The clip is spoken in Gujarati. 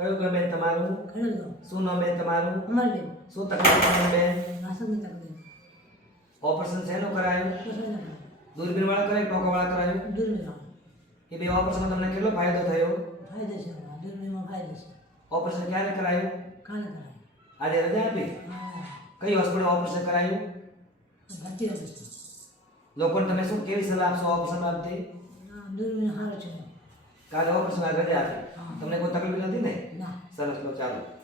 કયું ગમે તમારું? ખડલગામ. શું નામ બેન તમારું? અમરદેવ. શું તકલીફ તમને બેન? નાસમની તકલીફ. ઓપરેશન શેનું કરાયું? પસંદ કરે. દૂરબીન વાળા કરાયું, ટોકા વાળા કરાયું? દૂરબીનમાં. એ બે ઓપરેશનમાં તમને કેટલો ફાયદો થયો? ફાયદો છે. દૂરબીનમાં ફાયદો છે. ઓપરેશન ક્યારે કરાયું? કાલે કરાય. આજે રજા આપી? હા. કઈ હોસ્પિટલ ઓપરેશન કરાયું? ભરતી ઓફિસ. લોકોને તમે શું કેવી સલાહ આપશો ઓપરેશન બાબતે? દૂરબીન સારું છે. કાલે ઓપરેશન રજા આપી. હા. તમને કોઈ તકલીફ નથી ને? ના. સરસ, લો ચાલો.